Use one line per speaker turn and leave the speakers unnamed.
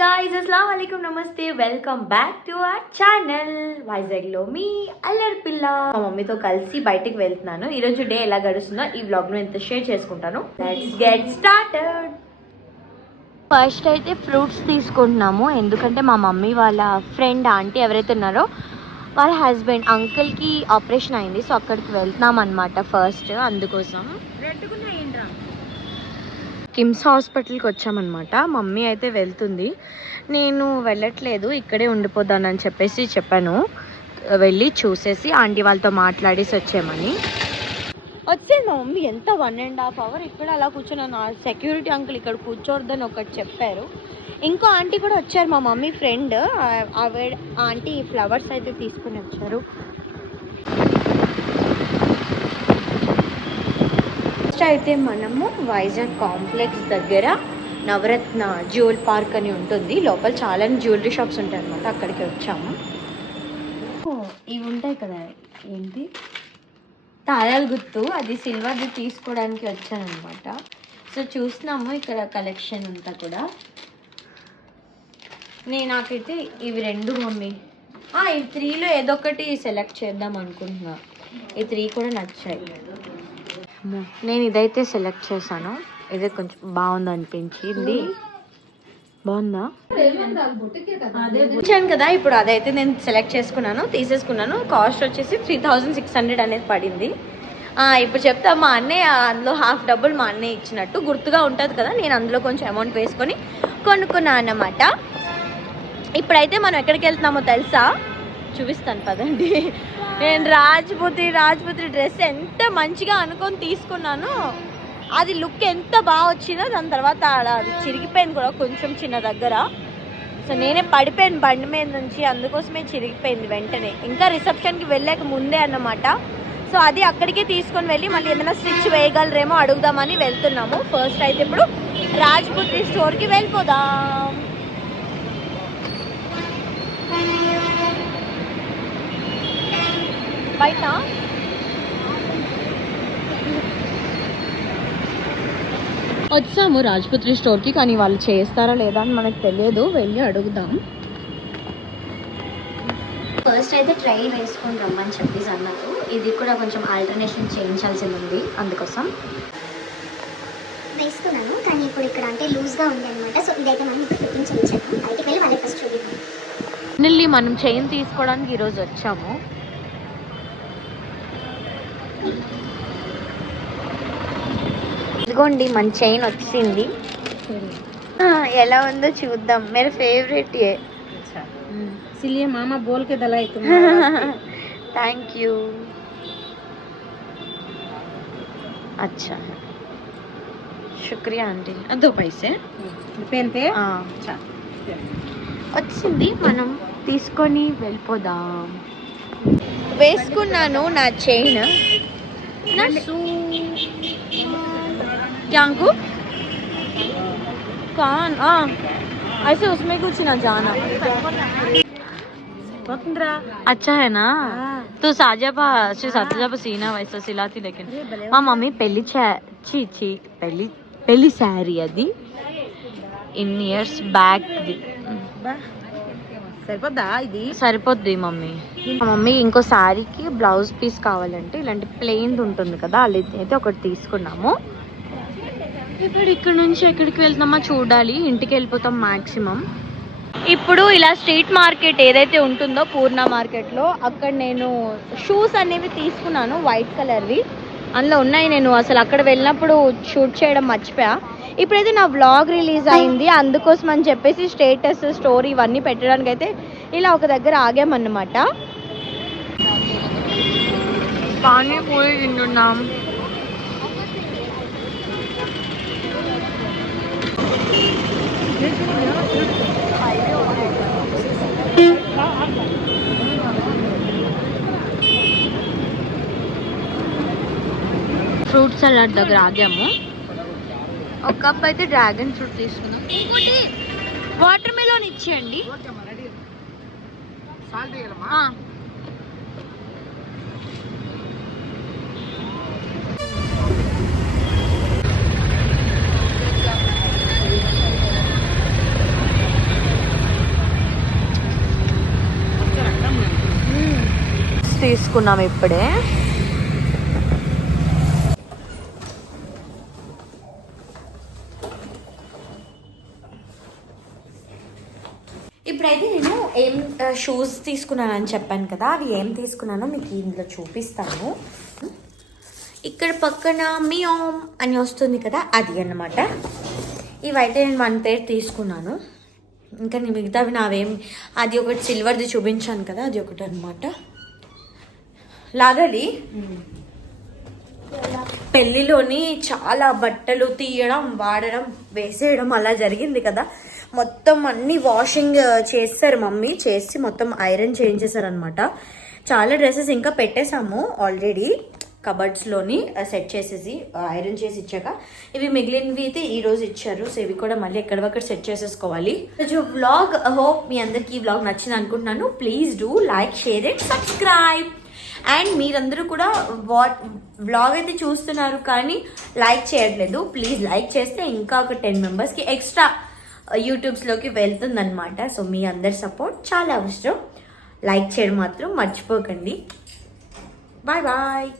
Guys అస్సలం వాలేకుమ్ నమస్తే welcome back to our channel వైజాగ్లో మీ అల్లరి పిల్ల. మా మమ్మీతో కలిసి బయటికి వెళ్తున్నాను. ఈరోజు డే ఎలా గడుస్తుందో ఈ బ్లాగ్ను ఎంత షేర్ చేసుకుంటాను. లెట్స్ గెట్ స్టార్టెడ్ ఫస్ట్ అయితే ఫ్రూట్స్ తీసుకుంటున్నాము. ఎందుకంటే మా మమ్మీ వాళ్ళ ఫ్రెండ్ ఆంటీ ఎవరైతే ఉన్నారో వాళ్ళ హస్బెండ్ అంకుల్కి ఆపరేషన్ అయింది. సో అక్కడికి వెళ్తున్నాం అనమాట ఫస్ట్ అందుకోసం కిమ్స్ హాస్పిటల్కి వచ్చామన్నమాట. మమ్మీ అయితే వెళ్తుంది. నేను వెళ్ళట్లేదు ఇక్కడే ఉండిపోదానని చెప్పేసి చెప్పాను. వెళ్ళి చూసేసి ఆంటీ వాళ్ళతో మాట్లాడేసి వచ్చామని. వచ్చే మా మమ్మీ ఎంత వన్ అండ్ హాఫ్ అవర్ ఇక్కడ అలా కూర్చున్నాను. సెక్యూరిటీ అంకుల్ ఇక్కడ కూర్చోవద్దని ఒకటి చెప్పారు. ఇంకో ఆంటీ కూడా వచ్చారు మా మమ్మీ ఫ్రెండ్ ఆవిడ ఆంటీ ఫ్లవర్స్ అయితే తీసుకుని వచ్చారు. అయితే మనము వైజాగ్ కాంప్లెక్స్ దగ్గర నవరత్న జ్యువెల్ పార్క్ అని ఉంటుంది. లోపల చాలా జ్యువెలరీ షాప్స్ ఉంటాయి అనమాట అక్కడికి వచ్చాము. ఇవి ఉంటాయి కదా. ఏంటి? తాళాలు గుర్తు అది సిల్వర్ది తీసుకోవడానికి వచ్చాను అనమాట సో చూస్తున్నాము. ఇక్కడ కలెక్షన్ అంతా కూడా. నేను నాకైతే ఇవి రెండు మమ్మీ. ఈ త్రీలో ఏదో ఒకటి సెలెక్ట్ చేద్దాం అనుకుంటున్నా. ఈ త్రీ కూడా నచ్చాయి. నేను ఇదైతే సెలెక్ట్ చేశాను. ఇదే కొంచెం బాగుంది అనిపించింది. బాగుందా? ఇచ్చాను కదా ఇప్పుడు అదైతే నేను సెలెక్ట్ చేసుకున్నాను తీసేసుకున్నాను. కాస్ట్ వచ్చేసి త్రీ థౌజండ్ సిక్స్ హండ్రెడ్ అనేది పడింది. ఇప్పుడు చెప్తా మా అన్నయ్య అందులో హాఫ్ డబ్బులు మా అన్నయ్య ఇచ్చినట్టు. గుర్తుగా ఉంటుంది కదా నేను అందులో కొంచెం అమౌంట్ వేసుకొని కొనుక్కున్నాను అన్నమాట. ఇప్పుడైతే మనం ఎక్కడికి వెళ్తున్నామో తెలుసా? చూపిస్తాను పదండి. నేను రాజ్పుత్రి రాజ్పుత్రి డ్రెస్ ఎంత మంచిగా అనుకొని తీసుకున్నాను అది లుక్ ఎంత బాగా వచ్చిందో దాని తర్వాత అది చిరిగిపోయింది కూడా కొంచెం చిన్న దగ్గర. సో నేనే పడిపోయాను బండి మీద నుంచి అందుకోసమే చిరిగిపోయింది వెంటనే. ఇంకా రిసెప్షన్కి వెళ్ళాక ముందే అన్నమాట. సో అది అక్కడికే తీసుకొని వెళ్ళి మళ్ళీ ఏదైనా స్టిచ్ వేయగలరేమో అడుగుదామని వెళ్తున్నాము. ఫస్ట్ అయితే ఇప్పుడు రాజ్పుత్రి స్టోర్కి వెళ్ళిపోదాం. బయట. వచ్చాము రాజ్పుత్రి స్టోర్కి కానీ వాళ్ళు చేస్తారా లేదా అని మనకు తెలియదు. వెళ్ళి అడుగుదాం. ఫస్ట్ అయితే ట్రై వేసుకొని రమ్మని చెప్పేసి అన్నారు. ఇది కూడా కొంచెం ఆల్టర్నేషన్ చేయించాల్సి ఉంది అందుకోసం.
వేసుకున్నాను కానీ ఇప్పుడు ఇక్కడ అంటే లూజ్గా ఉంది అనమాట సో ఇదైతే మనం ఇప్పుడు ఫిట్టింగ్ చేయించాను బయటకు వెళ్ళి వాళ్ళకి ఫస్ట్
నిల్లి మనం చైన్ తీసుకోవడానికి ఈరోజు వచ్చాము. ఇదిగోండి మన చైన్ వచ్చింది ఆ, ఎలా ఉందో చూద్దాం మీరు ఫేవరెట్ ఏ
इसलिए मामा बोल के दलाई तुम
థ్యాంక్ యూ అచ్చా శుక్రియా ఆంటీ
दो पैसे पेन पे
ఆ,
अच्छा
వచ్చింది మనం తీసుకొని వెళ్ళిపోదాం వేసుకున్నాను నా చైన్ నా సూ क्या अंकु कान हाँ ऐसे उसमें कुछ ना जाना
पंद्रह
अच्छा है ना तो साजाबा శ్రీ సత్యజాబ సీనా వయసు సిలాతి లేకిన్ మా మమ్మీ పెళ్లి చా- చీ చీ పెళ్లి పెళ్లి శారీ అది ఇన్ ఇయర్స్ బ్యాక్
సరిపోద్దా ఇది?
సరిపోద్ది మమ్మీ. మా మమ్మీ ఇంకో శారీకి బ్లౌజ్ పీస్ కావాలంటే ఇలాంటి ప్లెయిన్ ఉంటుంది కదా అది అయితే ఒకటి తీసుకున్నాము. ఇప్పుడు ఇక్కడ నుంచి ఎక్కడికి వెళ్తున్నామా చూడాలి. ఇంటికి వెళ్ళిపోతాం మాక్సిమం. ఇప్పుడు ఇలా స్ట్రీట్ మార్కెట్ ఏదైతే ఉంటుందో పూర్ణ మార్కెట్లో అక్కడ నేను షూస్ అనేవి తీసుకున్నాను వైట్ కలర్వి అందులో ఉన్నాయి నేను. అసలు అక్కడ వెళ్ళినప్పుడు షూట్ చేయడం మర్చిపోయా. ఇప్పుడైతే నా వ్లాగ్ రిలీజ్ అయింది. అందుకోసం అని చెప్పేసి స్టేటస్ స్టోరీ ఇవన్నీ పెట్టడానికి అయితే ఇలా ఒక దగ్గర ఆగామన్నమాట. పానీపూరి తింటున్నాం. ఫ్రూట్ సలాడ్ దగ్గర ఆగాము. ఒక కప్ అయితే డ్రాగన్ ఫ్రూట్ తీసుకున్నాం ఇంకోటి వాటర్ మిలోన్ ఇచ్చేయండి. తీసుకున్నాం ఇప్పుడే. ఇప్పుడైతే నేను ఏం షూస్ తీసుకున్నానని చెప్పాను కదా అవి ఏం తీసుకున్నానో మీకు ఇందులో చూపిస్తాను. ఇక్కడ పక్కన మియోమ్ అని వస్తుంది కదా అది అన్నమాట. ఇవైతే నేను వన్ పేర్ తీసుకున్నాను. ఇంకా నేను మిగతావి నావేం అది ఒకటి సిల్వర్ది చూపించాను కదా అది ఒకటి అనమాట లాగలి? పెళ్ళిలోని చాలా బట్టలు తీయడం వాడడం వేసేయడం అలా జరిగింది కదా. మొత్తం అన్ని వాషింగ్ uh, చేస్తారు మమ్మీ. చేసి మొత్తం ఐరన్ చేయించేశారు అనమాట చాలా డ్రెస్సెస్ ఇంకా పెట్టేశాము ఆల్రెడీ కబర్డ్స్లోని సెట్ చేసేసి uh, ఐరన్ చేసి ఇచ్చాక. ఇవి మిగిలినవి అయితే ఈ రోజు ఇచ్చారు. సో ఇవి కూడా మళ్ళీ ఎక్కడవక్కడ సెట్ చేసేసుకోవాలి. వ్లాగ్ హోప్ మీ అందరికీ ఈ వ్లాగ్ నచ్చింది అనుకుంటున్నాను. Please do like share and subscribe and మీరందరూ కూడా వాట్ వ్లాగ్ అయితే చూస్తున్నారు కానీ లైక్ చేయట్లేదు. ప్లీజ్ లైక్ చేస్తే ఇంకా ఒక టెన్ మెంబర్స్కి ఎక్స్ట్రా యూట్యూబ్స్లోకి వెళ్తుందనమాట సో మీ అందరి సపోర్ట్ చాలా అవసరం. లైక్ చేయడం మాత్రం మర్చిపోకండి. Bye bye.